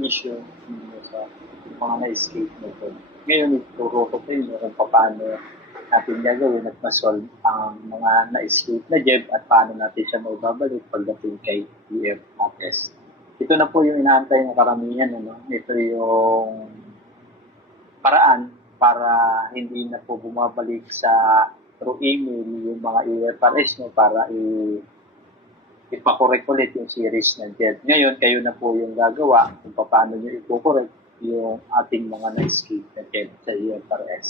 issue ninyo sa mga na-escape nito. Ngayon, ituro ko sa inyo kung paano natin gagawin at ma-solve ang mga na-escape na Jeb at paano natin siya maibabalik pagdating kay EFRS. Ito na po yung inaantay ng karamihan. Ano? Ito yung paraan para hindi na po bumabalik sa through email yung mga EFRS mo para ipakorek ulit yung series ng Jeb. Ngayon, kayo na po yung gagawa kung paano nyo ipokorek yung ating mga na-escape na Jeb sa EFRS.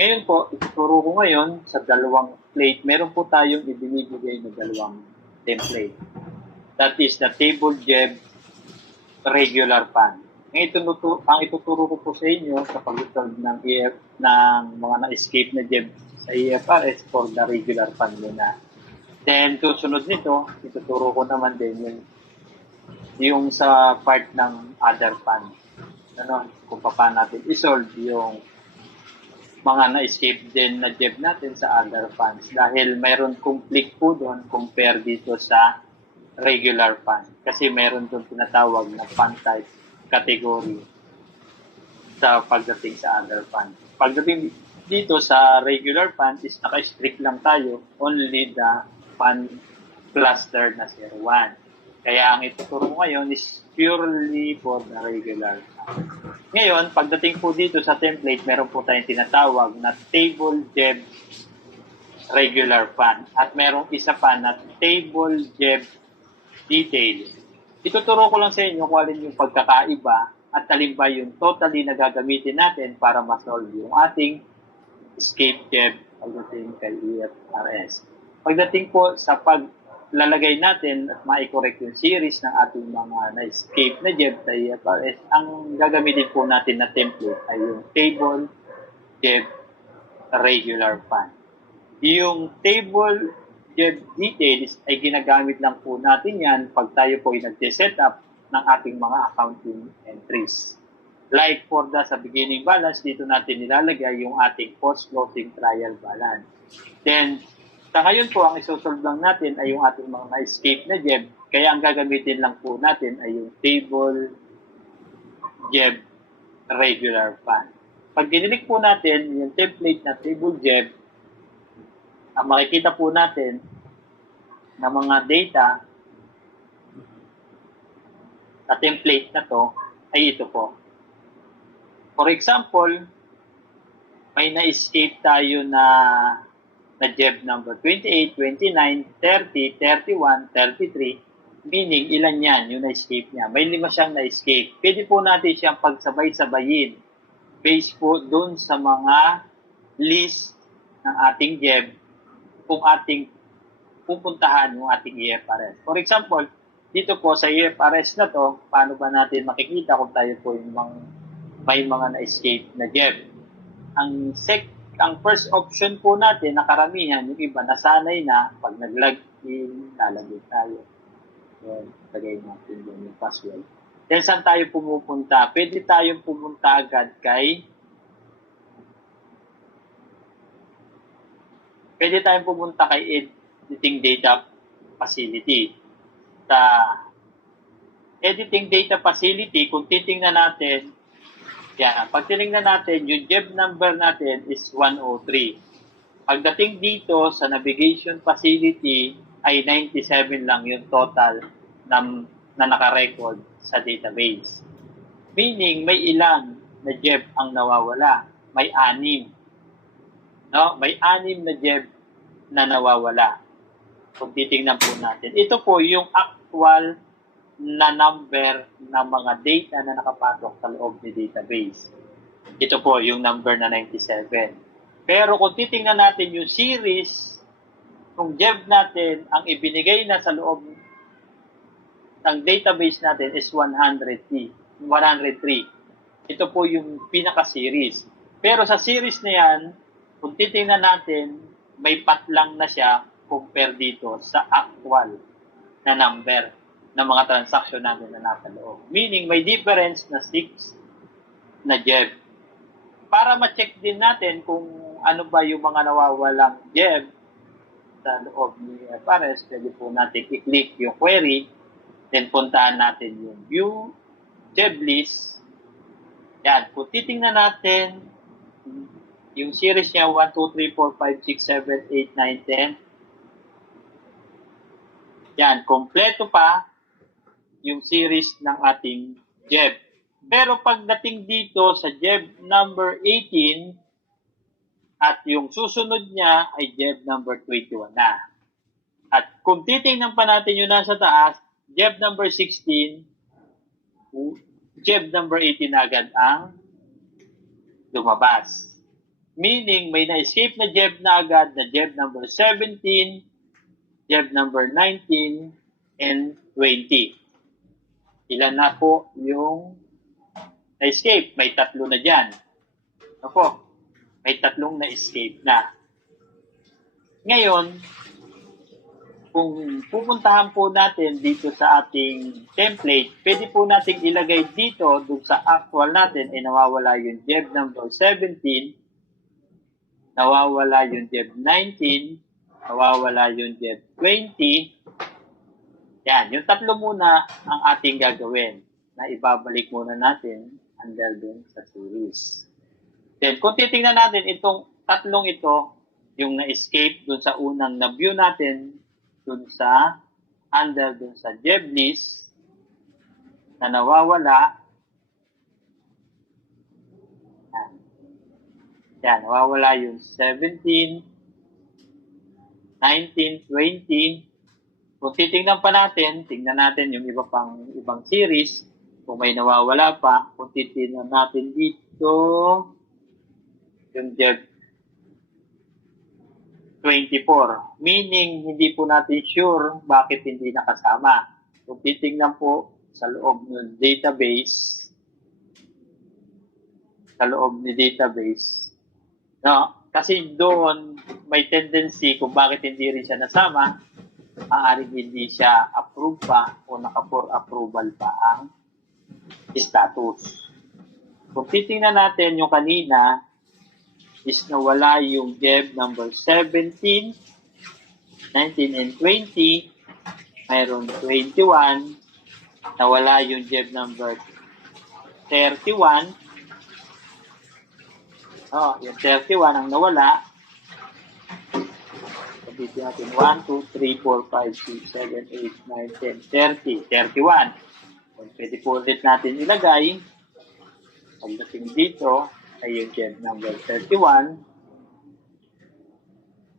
Ngayon po, ituturo ko ngayon sa dalawang plate. Meron po tayong ibinibigay na dalawang template. That is the table Jeb regular pan. Ngayon, ang ituturo ko po sa inyo sa pag-solve ng mga na-escape na Jeb sa EFRS for the regular pan muna. Then, susunod nito, ituturo ko naman din yung sa part ng other pan. Ano, kung paano natin isolve yung mga na-escape din na Jeb natin sa other funds dahil mayroon conflict po doon compare dito sa regular fund. Kasi mayroon doon tinatawag na fund type category sa pagdating sa other fund. Pagdating dito sa regular fund is naka-strict lang tayo only the fund cluster na 01. Kaya ang ituturo ngayon is purely for the regular fund. Ngayon, pagdating po dito sa template, meron po tayong tinatawag na table Jeb regular fund. At merong isa pa na table Jeb detail. Ituturo ko lang sa inyo kung alin yung pagkakaiba at alin ba yung totally na gagamitin natin para ma-solve yung ating escape Jeb pagdating kay EFRS. Pagdating po sa paglalagay natin at ma-correct yung series ng ating mga na-escape na Jeb sa EFRS, ang gagamitin po natin na template ay yung table Jeb regular fund. Yung table Jeb details ay ginagamit lang po natin yan pag tayo po ay nag-set up ng ating mga accounting entries. Like for sa beginning balance, dito natin nilalagay yung ating post-closing trial balance. Then, sa ngayon po, ang isosolve lang natin ay yung ating mga na-escape na Jeb. Kaya ang gagamitin lang po natin ay yung table Jeb regular fund. Pag ginilik po natin yung template na table Jeb, ang makikita po natin na mga data sa template na to ay ito po. For example, may na-escape tayo na Jeb number 28, 29, 30, 31, 33, meaning ilan yan yung na-escape niya. May 5 siyang na-escape. Pwede po natin siyang pagsabay-sabayin based po dun sa mga list ng ating Jeb kung ating pupuntahan yung ating EFRS. For example, dito po sa EFRS na to, paano ba natin makikita kung tayo po yung may mga na-escape na Jeb? Ang first option po natin na karamihan, yung iba nasanay na pag nag-login, lalagay tayo. Yan, lagay natin yung password. Then saan tayo pumupunta? Pwede tayong pumunta agad kay Editing Data Facility. Sa Editing Data Facility, kung titingnan natin, yan, pag tinignan natin, yung Jeb number natin is 103. Pagdating dito sa Navigation Facility ay 97 lang yung total na nakarecord sa database. Meaning, may ilan na Jeb ang nawawala. May 6. No? May 6 na Jeb na nawawala. Kung titingnan po natin. Ito po yung actual na number ng mga data na nakapasok sa loob ni database. Ito po yung number na 97. Pero kung titingnan natin yung series, kung Jeb natin, ang ibinigay na sa loob ng database natin is 103. Ito po yung pinaka-series. Pero sa series na yan, kung titingnan natin, may patlang na siya compare dito sa actual na number ng mga transaction natin na nasa loob. Meaning, may difference na 6 na Jeb. Para ma-check din natin kung ano ba yung mga nawawalang Jeb sa loob ni Pares, pwede po natin i-click yung query, then puntahan natin yung view Jeb list. Yan, kung titingnan natin, yung series niya 1, 2, 3, 4, 5, 6, 7, 8, 9, 10. Yan, kompleto pa yung series ng ating Jeb. Pero pagdating dito sa Jeb number 18 at yung susunod niya ay Jeb number 21 na. At kung titingnan pa natin yung nasa taas, Jeb number 16, Jeb number 18 agad ang lumabas. Meaning, may na-escape na Jeb na agad na Jeb number 17, Jeb number 19, and 20. Ilan na po yung na-escape? May 3 na dyan. Opo, may 3 na-escape na. Ngayon, kung pupuntahan po natin dito sa ating template, pwede po natin ilagay dito, dun sa actual natin, ay nawawala yung Jeb number 17, nawawala yung Jeb 19, nawawala yung Jeb 20. Yan, yung 3 muna ang ating gagawin na ibabalik muna natin under dun sa series. Then, kung titingnan natin itong 3 ito, yung na-escape dun sa unang na-view natin, dun sa under dun sa Jeb list na nawawala. Yan, nawawala yung 17, 19, 20. Kung titingnan pa natin, tingnan natin yung ibang series. Kung may nawawala pa, kung titingnan natin dito, yung Jeb 24. Meaning, hindi po natin sure bakit hindi nakasama. Kung titingnan po sa loob ng database, no? Kasi doon may tendency kung bakit hindi rin siya nasama, maaaring hindi siya approve pa o naka-for approval pa ang status. Kung titingnan natin yung kanina, is nawala yung Jeb number 17, 19, and 20. Mayroon 21. Nawala yung Jeb number 31. Yung 31 ang nawala. Sabihin natin 1, 2, 3, 4, 5, 6, 7, 8, 9, 10, 30. 31. Pwede po ulit natin ilagay. Pagdating dito, ay yung Jeb number 31.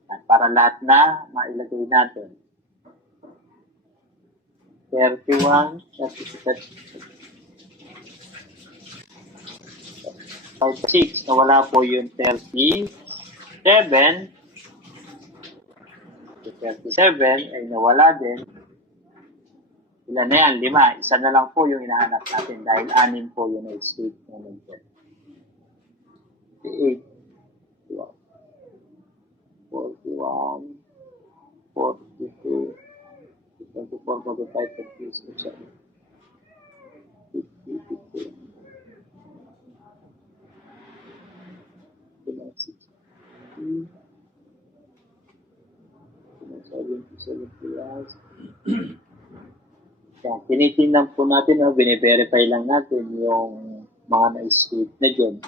At para lahat na mailagay natin. 31, 36. Nawala po yung 37. Yung 37 ay nawala din. Ilan na yan? 5. Isa na lang po yung hinahanap natin dahil 6 po yung na-escape na nandyan. 38, 41, 42, 24, 45, 56, 57, 50, 60, 70, 71. Yan, tinitingnan po natin, bine-verify lang natin yung mga na-escape na dyan.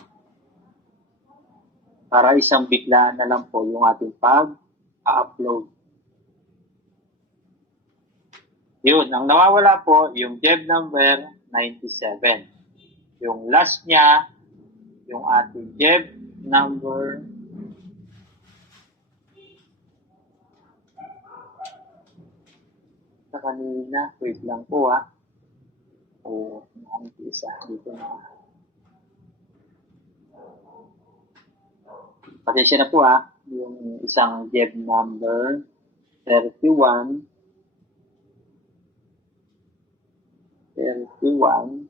Para isang biglaan na lang po yung ating pag-upload. Yun, ang nawawala po, yung Jeb number 97. Yung last niya, yung ating Jeb number sa kanina. Wait lang po O, ang isa dito na. Pasensya na po yung isang Jeb number 31. 31.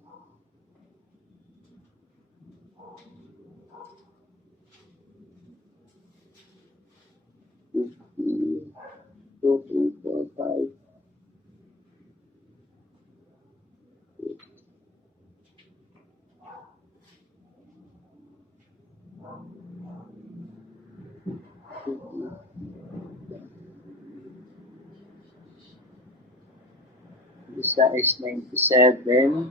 Two, three, four, five. Isa is 97.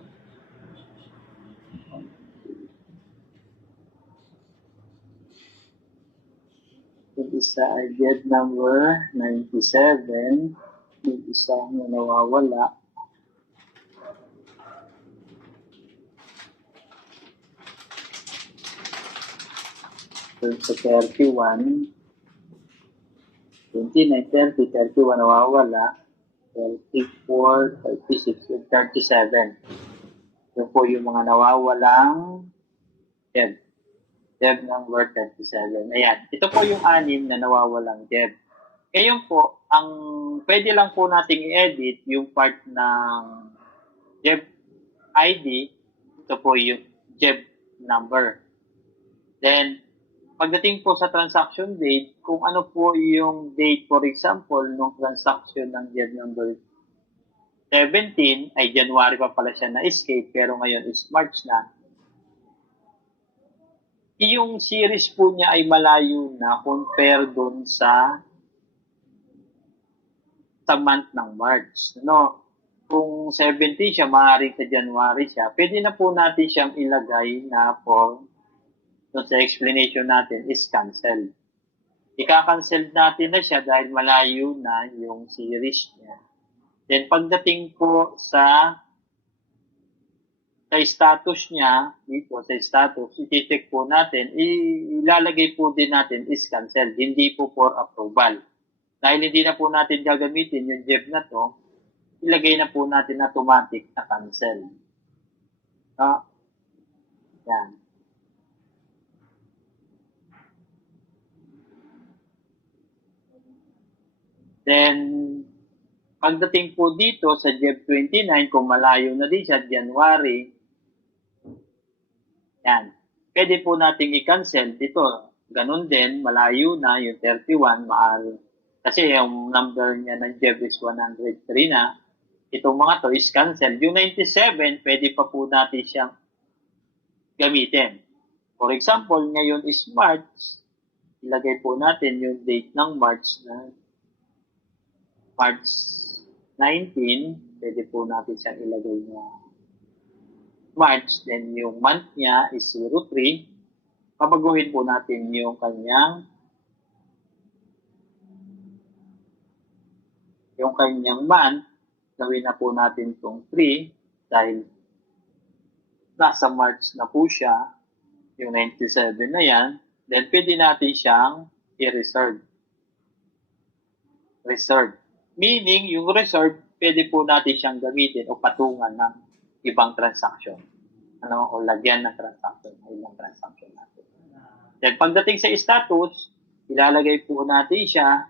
sa JEB number 97, yung isang na nawawala. So, sa 31, 29, 30, 31 nawawala, 34, 36, 37. Yun po yung mga nawawalang JEB. JEB number 37. Ayan. Ito po yung 6 na nawawalang JEB. Ngayon po, ang pwede lang po nating i-edit yung part ng JEB ID. Ito po yung JEB number. Then, pagdating po sa transaction date, kung ano po yung date, for example, nung transaction ng JEB number 17, ay January pa pala siya na-escape, pero ngayon is March na. Yung series po niya ay malayo na compare doon sa month ng March. No? Kung 17 siya, maaaring sa January siya, pwede na po natin siyang ilagay na for doon sa explanation natin is cancel. Ika-cancel natin na siya dahil malayo na yung series niya. Then pagdating po sa status niya, dito sa status, i-check po natin, ilalagay po din natin is cancel, hindi po for approval. Dahil hindi na po natin gagamitin yung JEB na to, ilagay na po natin automatic na cancel. Yan. Then, pagdating po dito sa JEB 29, kung malayo na din siya, January, yan. Pwede po nating i-cancel dito. Ganun din, malayo na yung 31, kasi yung number niya ng JEB is 103 na. Itong mga to is cancel. Yung 97, pwede pa po natin siyang gamitin. For example, ngayon is March. Ilagay po natin yung date ng March na March 19. Pwede po natin siyang ilagay na March, then yung month niya is 03. Pabaguhin po natin yung kanyang month. Gawin na po natin itong 3 dahil nasa March na po siya, yung 97 na yan. Then pwede natin siyang i-reserve. Meaning, yung reserve, pwede po natin siyang gamitin o patungan ng ibang transaction. O lagyan ng transaction, ibang transaction natin. Then, pagdating sa status, ilalagay po natin siya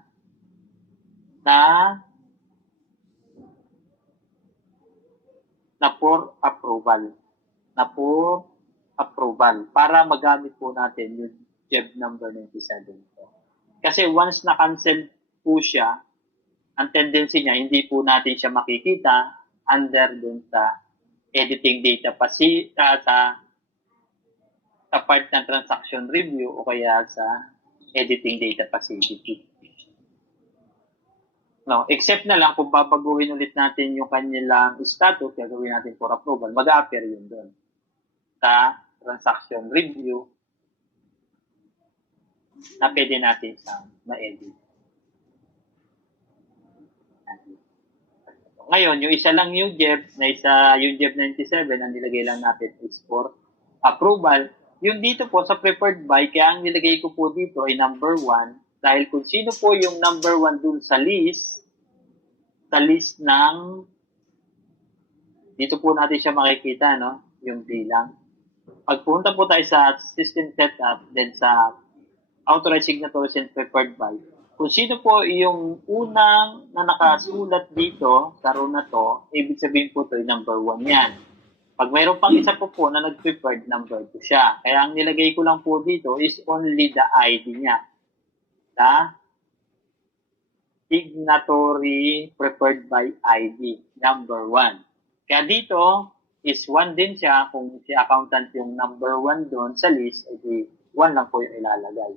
na for approval. Para magamit po natin yung JEB number 97. Kasi once na-cancel po siya, ang tendency niya, hindi po natin siya makikita under dun sa editing data sa part ng transaction review o kaya sa editing data facility. No, except na lang kung babaguhin ulit natin yung kanilang status, gagawin natin for approval, mag-a-appear yun doon sa transaction review na pwede natin sa ma-edit. Ngayon, yung isa lang yung JEB, yung JEB 97, ang nilagay lang natin is for approval. Yung dito po sa preferred by, kaya ang nilagay ko po dito ay number 1, dahil kung sino po yung number 1 dun sa list ng, dito po natin siya makikita, no? Yung bilang. Pagpunta po tayo sa system setup, then sa authorized signatories and preferred by, kung sino po yung unang na nakasulat dito sa row na to, ibig sabihin po ito ay number 1 yan. Pag mayroon pang isa po na nag-preferred, number 2 siya. Kaya ang nilagay ko lang po dito is only the ID niya. The signatory preferred by ID, number 1. Kaya dito is 1 din siya. Kung si accountant yung number 1 doon sa list, edi 1 lang po yung ilalagay.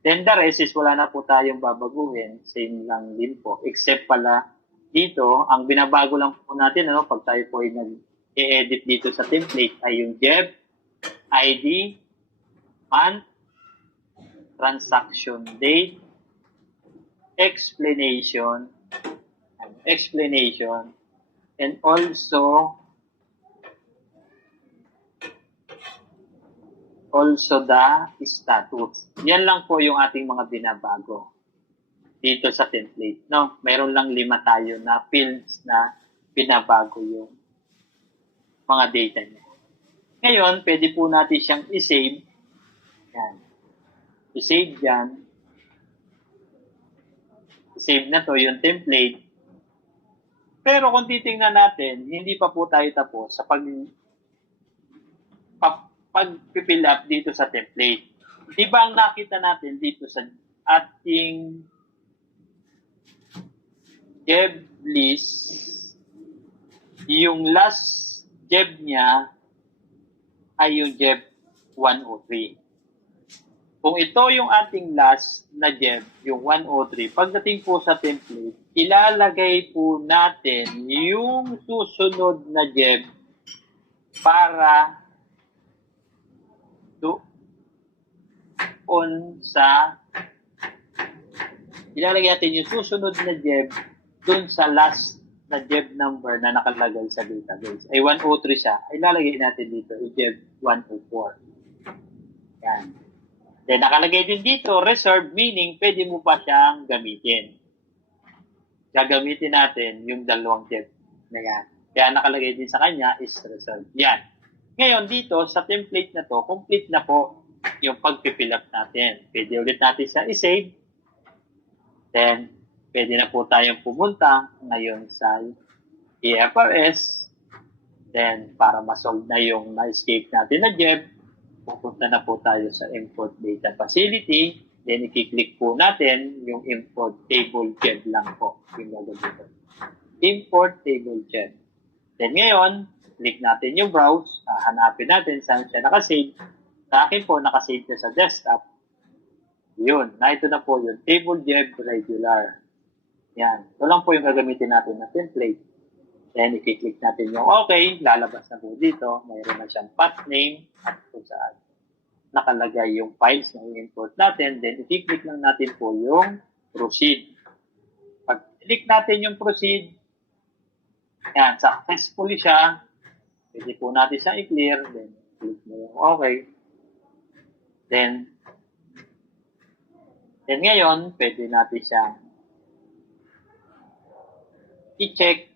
Then the rest is wala na po tayong babaguhin. Same lang din po. Except pala dito, ang binabago lang po natin, pag tayo po ay nag-e-edit dito sa template, ay yung JEB, ID, month, transaction date, explanation, and also the status. Yan lang po yung ating mga binabago dito sa template. No? Meron lang 5 tayo na fields na binabago yung mga data niya. Ngayon, pwede po natin siyang i-save. Yan. I-save dyan. I-save na to yung template. Pero kung titingnan natin, hindi pa po tayo tapos sa pag-fill up dito sa template. Di ba ang nakita natin dito sa ating Dev list, yung last Dev niya ay yung Dev 103. Kung ito yung ating last na Dev, yung 103, pagdating po sa template, ilalagay po natin yung susunod na Dev para doon sa ilalagay natin yung susunod na Dev doon sa last na Dev number na nakalagay sa database. Ay 103 siya. Ilalagay natin dito yung Dev 104. Yan. Then nakalagay din dito, reserve, meaning pwede mo pa siyang gamitin. Gagamitin natin yung 2 Dev na yan. Kaya nakalagay din sa kanya is reserve. Yan. Ngayon dito, sa template na to, complete na po yung pag-fill up natin. Pwede ulit natin siya i-save. Then, pwede na po tayong pumunta ngayon sa EFRS. Then, para ma-solve na yung na-escape natin na Dev, pupunta na po tayo sa Import Data Facility. Then, i-click po natin yung Import Table Dev lang po. Yung gagawin. Import Table Dev. Then, ngayon, click natin yung Browse. Hanapin natin saan siya nakasave. Sa akin po, nakasave siya sa desktop. Yun. Na ito na po yung Table Dev Regular. Yan. Ito lang po yung gagamitin natin na template. Then, i-click natin yung OK. Lalabas na po dito. Mayroon na siyang path name at kung saan nakalagay yung files na i-import natin. Then, i-click lang natin po yung proceed. Pag click natin yung proceed, yan, successfully siya. Pwede po natin siya i-clear. Then, click mo yung OK. Then ngayon, pwede natin siyang i-check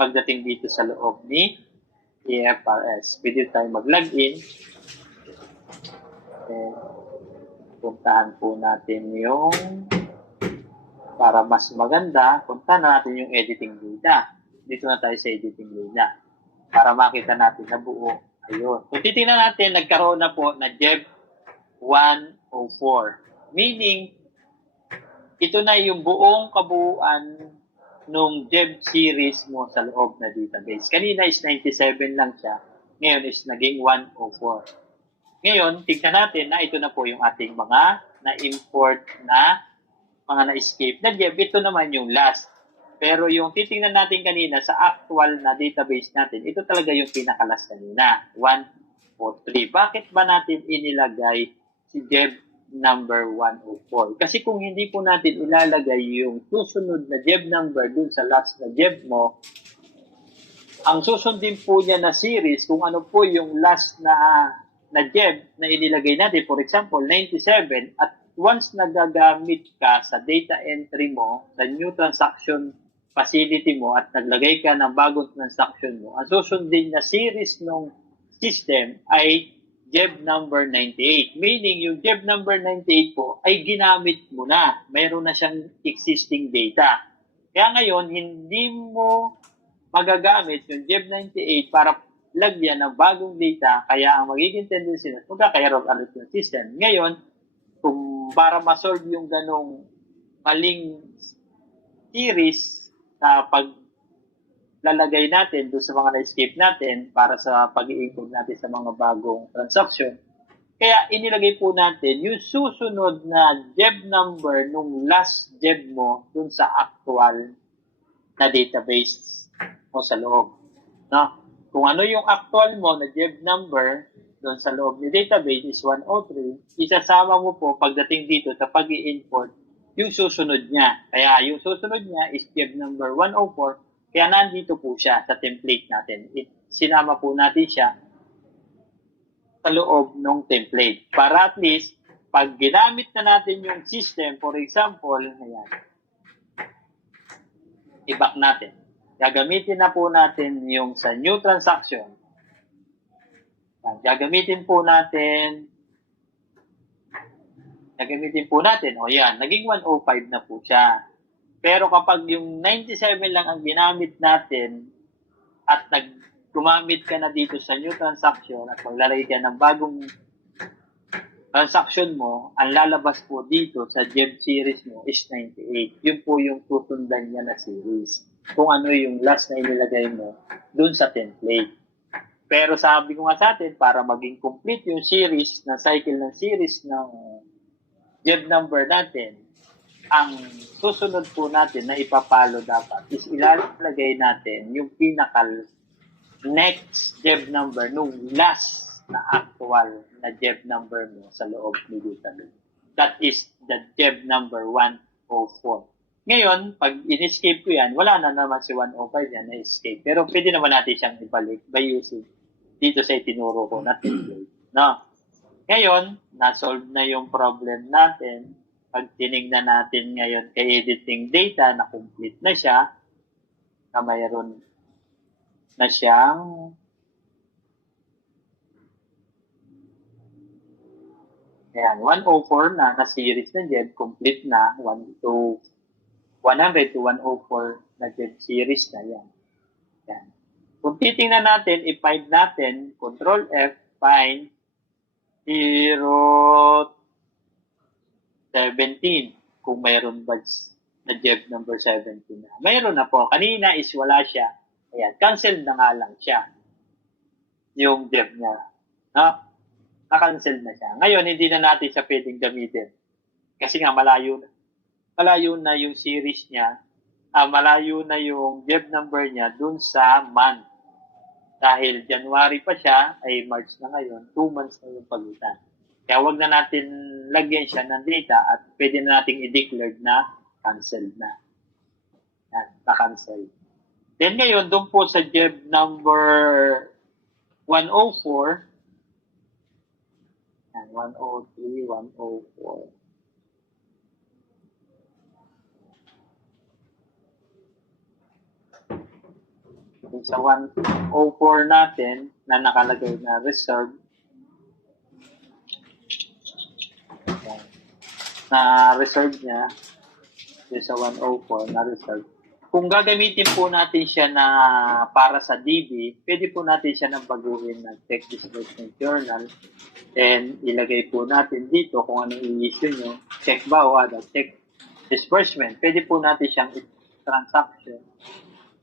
pagdating dito sa loob ni EFRS. Pwede tayo mag-login. Puntahan po natin yung para mas maganda, puntahan natin yung editing data. Dito na tayo sa editing data. Para makita natin na buo. Ayun. Kung titingnan natin, nagkaroon na po na Dev 104. Meaning, ito na yung buong kabuuan nung Dev series mo sa loob na database. Kanina is 97 lang siya. Ngayon is naging 104. Ngayon, tignan natin na ito na po yung ating mga na-import na mga na-escape na Dev. Ito naman yung last. Pero yung titingnan natin kanina sa actual na database natin, ito talaga yung pinakalas kanina, 103. Bakit ba natin inilagay si Dev number 104? Kasi kung hindi po natin ilalagay yung susunod na Dev number dun sa last na Dev mo, ang susundin po niya na series, kung ano po yung last na Dev na inilagay natin, for example, 97, at once nagagamit ka sa data entry mo, sa new transaction facility mo, at naglagay ka ng bagong transaction mo, ang susundin na series ng system ay Dev number 98. Meaning, yung Dev number 98 po ay ginamit mo na. Mayroon na siyang existing data. Kaya ngayon, hindi mo magagamit yung Dev 98 para lagyan ng bagong data. Kaya ang magiging tendency na magkaka-error ulit yung system. Ngayon, kung para ma-solve yung ganong maling series na paglalagay natin doon sa mga na-escape natin para sa pag-i-include natin sa mga bagong transaction. Kaya inilagay po natin yung susunod na Dev number nung last Dev mo doon sa actual na database mo sa loob. No? Kung ano yung actual mo na Dev number doon sa loob ni database is 103, isasama mo po pagdating dito sa pag-i-import yung susunod niya. Kaya yung susunod niya is Jeb number 104. Kaya nandito po siya sa template natin. Sinama po natin siya sa loob ng template. Para at least, pag ginamit na natin yung system, for example, ayan, i-back natin. Gagamitin na po natin yung sa new transaction. Gagamitin po natin, o yan, naging 105 na po siya. Pero kapag yung 97 lang ang ginamit natin at gumamit ka na dito sa new transaction at maglalagay ka ng bagong transaction mo, ang lalabas po dito sa Jeb series mo is 98. Yun po yung tutundan niya na series. Kung ano yung last na inilagay mo dun sa template. Pero sabi ko nga sa atin, para maging complete yung series, na cycle ng series ng Jeb number natin, ang susunod po natin na ipapalo dapat is ilalagay natin yung pinakal next Jeb number nung last na actual na Jeb number mo sa loob ni database. That is the Jeb number 104. Ngayon, pag in-escape ko yan, wala na naman si 105 yan na-escape. Pero pwede naman natin siyang ibalik by using dito sa itinuro ko na template. No? Ngayon, na-solve na yung problem natin. Pag tinignan natin ngayon kay editing data na complete na siya, na mayroon na siyang ayan, 104 na series na Jeb, complete na, 100 to 104 na Jeb series na yan. Yan. Kung titingnan natin, i-find natin, Control F, find 017 kung mayroon ba na Jeb number 17 na. Mayroon na po. Kanina is wala siya. Ayan, cancel na nga lang siya. Yung Jeb niya. No? Na-cancel na siya. Ngayon, hindi na natin siya pwedeng gamitin. Kasi nga, malayo na yung series niya. Malayo na yung Jeb number niya dun sa month. Dahil January pa siya, ay March na ngayon, 2 months na yung pagitan. Kaya wag na natin lagyan siya ng data at pwede na nating i-declare na canceled na. Yan, na-cancel. Then ngayon, doon po sa Jeb number 104, yan, 103, 104. Sa 104 natin na nakalagay na reserve, na reserve niya, sa 104 na reserve. Kung gagamitin po natin siya na para sa DB, pwede po natin siya nang baguhin ng check disbursement journal. Then, ilagay po natin dito kung anong i-issue nyo. Check ba o other check disbursement. Pwede po natin siyang transaction.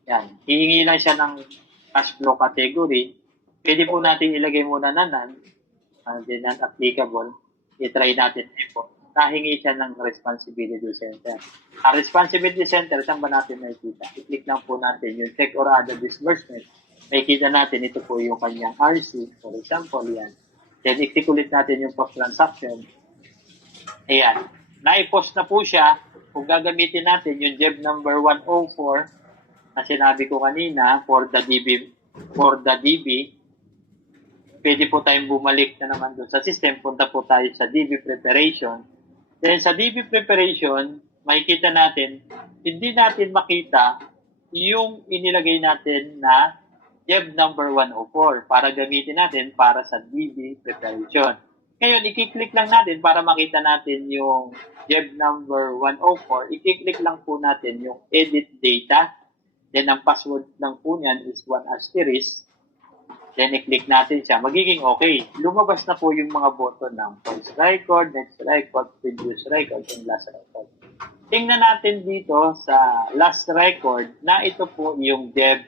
Yan. Hihingi lang siya ng cash flow category. Pwede po natin ilagay muna na non, then non-applicable. I-try natin po. Nahingi siya ng responsibility center. Ang responsibility center, saan ba natin nakikita? I-click lang po natin yung check or other disbursement. Nakikita natin, ito po yung kanyang RC. For example, yan. Then, i-click ulit natin yung post-transaction. Ayan. Na-post na po siya. Kung gagamitin natin yung Jeb number 104, na sinabi ko kanina, for the DB, pwede po tayong bumalik na naman doon sa system. Punta po tayo sa DB preparation. Then sa DB preparation, makikita natin, hindi natin makita yung inilagay natin na Jeb number 104 para gamitin natin para sa DB preparation. Ngayon, i-click lang natin para makita natin yung Jeb number 104. I-click lang po natin yung edit data. Then, ang password lang po niyan is 1 asterisk. Then, i-click natin siya. Magiging okay. Lumabas na po yung mga button ng first record, next record, previous record, and last record. Tingnan natin dito sa last record na ito po yung Jeb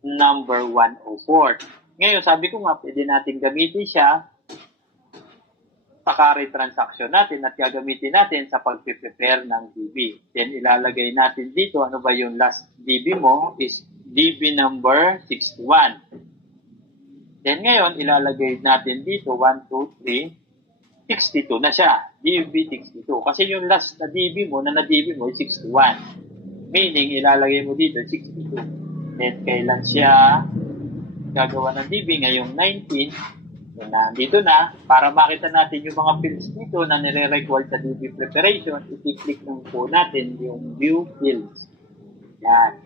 number 104. Ngayon, sabi ko nga, pwede natin gamitin siya sa current transaction natin at gagamitin natin sa pag-prepare ng DB. Then, ilalagay natin dito, ano ba yung last DB mo is DB number 61. Then, ngayon, ilalagay natin dito, 1, 2, 3. 62 na siya. DB 62. Kasi yung last na DB mo, na DB mo, is 61. Meaning, ilalagay mo dito, 62. Then, kailan siya gagawa ng DB? Ngayong 19. Then, nandito na. Para makita natin yung mga fields dito na nire-record sa DB preparation, i-click lang po natin yung View Fields. Yan.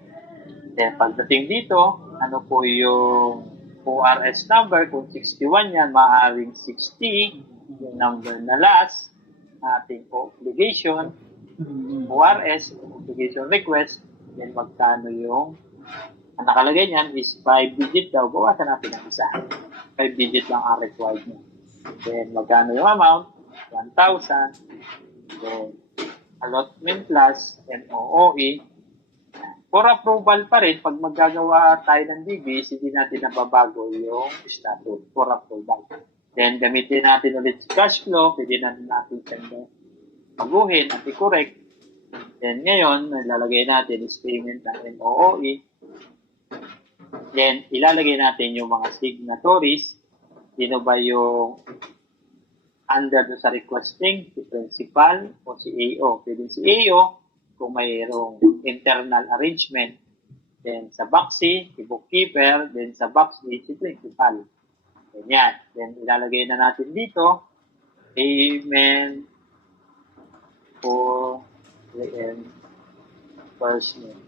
Then, pagdating dito, ano po yung ORS number? Kung 61 yan, maaaring 60. Yung number na last, ating obligation, ORS, obligation request, then magkano yung ang nakalagay niyan is 5 digit daw. Bawasan natin ang isa. 5 digit lang ang required niya. Then magkano yung amount? 1,000. Then allotment plus MOOE. For approval pa rin, pag maggagawa tayo ng DBs, hindi natin nababago yung statute for approval. Then gamitin natin ulit si cash flow. Pwede natin baguhin at i-correct. Then ngayon, ilalagay natin is payment ng MOOE. Then, ilalagay natin yung mga signatories. Sino ba yung under sa requesting? Si principal o si AO. Pwede si AO kung mayroong internal arrangement. Then, sa boxy, si bookkeeper. Then, sa boxy, si principal. Ganyan. Then, ilalagay na natin dito. Payment for reimbursement.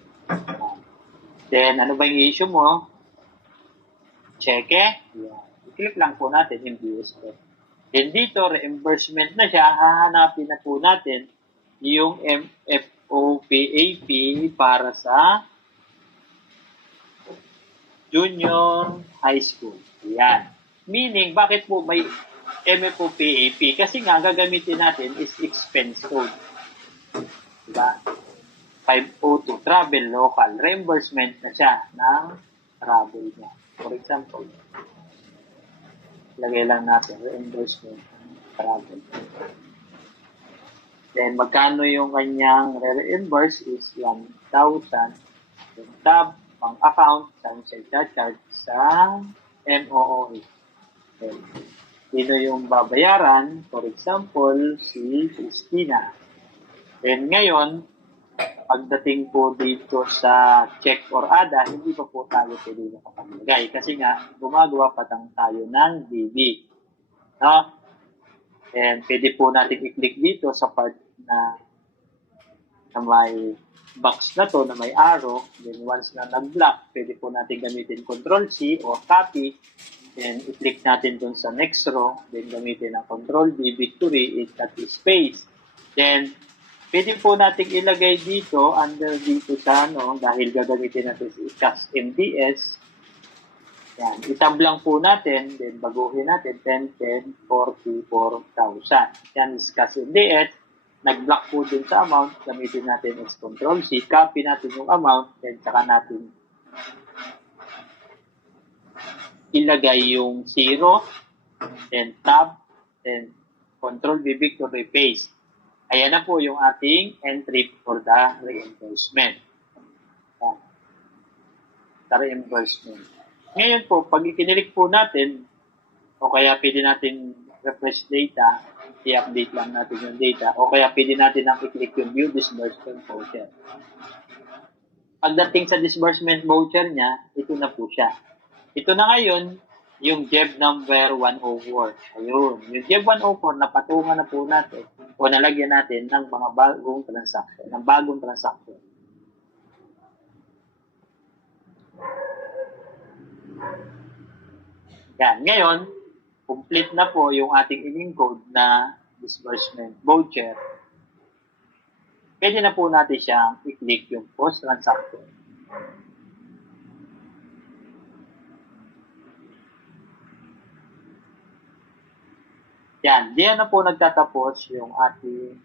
Then, ano ba yung issue mo? Cheque. Yeah. I-click lang po natin yung BSF. Then dito, reimbursement na siya. Hahanapin na po natin yung MFOPAP para sa junior high school. Yan. Meaning, bakit po may MFOPAP? Kasi nga, gagamitin natin is expense code. Diba? 502, travel local. Reimbursement na siya ng travel niya. For example, lagay lang natin reimbursement travel. Then, magkano yung kanyang re-reimburse is 1,000. Then, tab, pang account, saan siya charge sa MOOE. Then, sino yung babayaran? For example, si Christina. Then, ngayon, pagdating po dito sa check or ADA, hindi pa po tayo pwede nakapaglagay. Kasi nga, gumagawa pa tayo ng DB. No? And pwede po natin i-click dito sa part na may box na to, na may arrow. Then once na nag-block, pwede po natin gamitin Ctrl-C o copy. Then i-click natin dun sa next row. Then gamitin ang Ctrl-V, victory, it-cut space. Then, pwede po natin ilagay dito, under dito sa dahil gagamitin natin si CAS MDS. Yan, itab lang po natin, then baguhin natin, 10, 44,000. Yan is CAS MDS. Nag-block po dun sa amount, gamitin natin is Ctrl-C, copy natin yung amount, then saka natin ilagay yung 0, then tab, then Ctrl-V, victory, paste. Ayan na po yung ating entry for the reimbursement. The reimbursement. Ngayon po, pag ikinilik po natin, o kaya pwede natin refresh data, i-update lang natin yung data, o kaya pwede natin nang i-click yung view disbursement voucher. Pagdating sa disbursement voucher niya, ito na po siya. Ito na ngayon, yung JEB number 104. Ayun. Yung JEB 104, napatungan na po natin o nalagyan natin ng mga bagong transaction. Yan. Ngayon, complete na po yung ating in-encode na disbursement voucher. Pwede na po natin siyang i-click yung post-transaction. Yan, diyan na po nagtatapos yung ating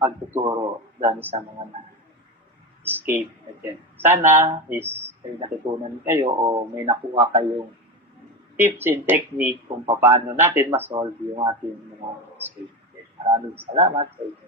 pagtuturo dahil sa mga na-escape. Okay. Sana is may natutunan kayo o may nakuha kayong tips and technique kung paano natin ma-solve yung ating mga escape. Okay. Maraming salamat sa inyo.